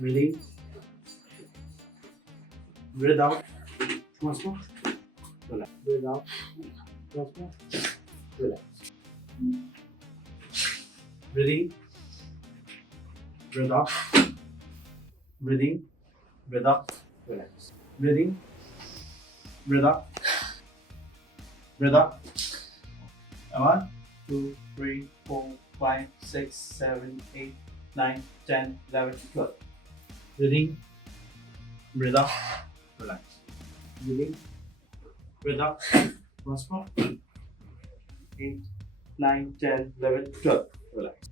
Breathe in. Breathe out. Once more. Relax. Breathe out. Once more. Relax. Breathe in. Breathe out. Breathe in. Breathe out. Relax. Breathe in. Breathe out. Breathe out. 1, 2, 3, 4, 5, 6, 7, 8, 9, 10, 11, 12. Breathe in. Breathe out. Relax. Breathe in. Breathe out. Once more. 8, 9, 10, 11, 12. Relax.